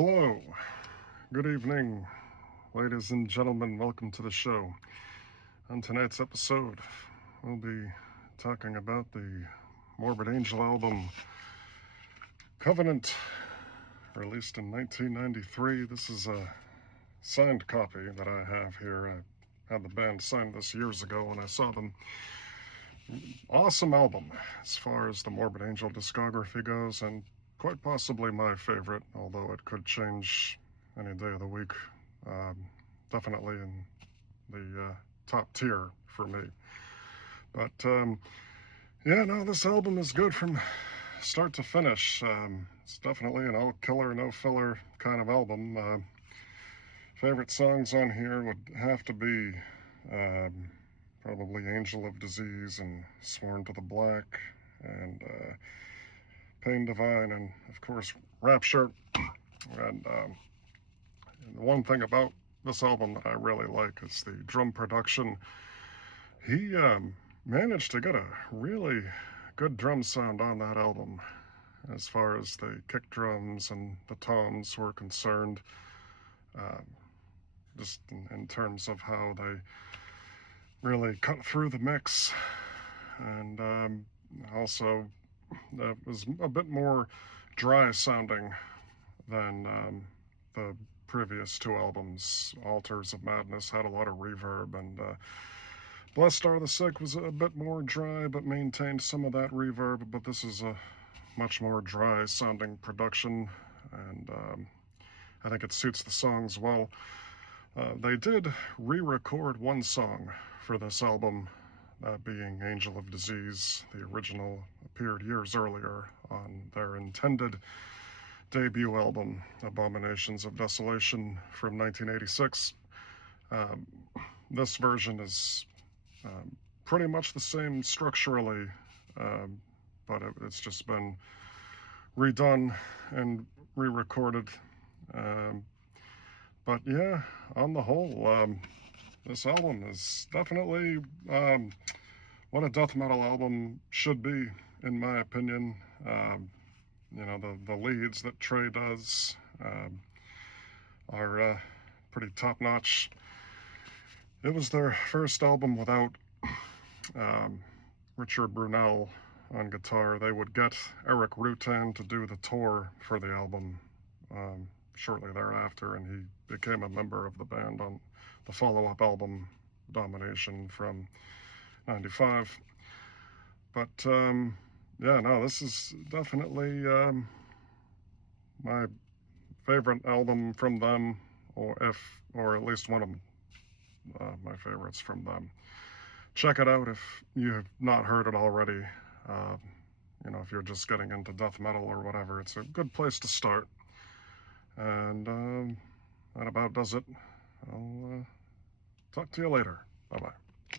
Hello, good evening, ladies and gentlemen. Welcome to the show. On tonight's episode, we'll be talking about the Morbid Angel album Covenant, released in 1993. This is a signed copy that I have here. I had the band sign this years ago when I saw them. Awesome album as far as the Morbid Angel discography goes, and quite possibly my favorite, although it could change any day of the week. Definitely in the top tier for me. But yeah, no, this album is good from start to finish. It's definitely an all killer, no filler kind of album. Favorite songs on here would have to be probably Angel of Disease and Sworn to the Black and Pain Divine, and of course Rapture. And the one thing about this album that I really like is the drum production. He managed to get a really good drum sound on that album as far as the kick drums and the toms were concerned, just in terms of how they really cut through the mix. And also it was a bit more dry sounding than the previous two albums. Altars of Madness had a lot of reverb, and Blessed Are the Sick was a bit more dry but maintained some of that reverb, but this is a much more dry sounding production, and I think it suits the songs well. They did re-record one song for this album, that being Angel of Disease. The original appeared years earlier on their intended debut album, Abominations of Desolation, from 1986. This version is pretty much the same structurally, but it's just been redone and re-recorded. But yeah, on the whole, this album is definitely what a death metal album should be, in my opinion. You know, the leads that Trey does are pretty top-notch. It was their first album without Richard Brunel on guitar. They would get Eric Rutan to do the tour for the album shortly thereafter, and he became a member of the band on the follow-up album, Domination, from '95. But yeah, no, this is definitely my favorite album from them, or at least one of my favorites from them. Check it out if you have not heard it already. You know, if you're just getting into death metal or whatever, it's a good place to start. And that about does it. I'll talk to you later. Bye-bye.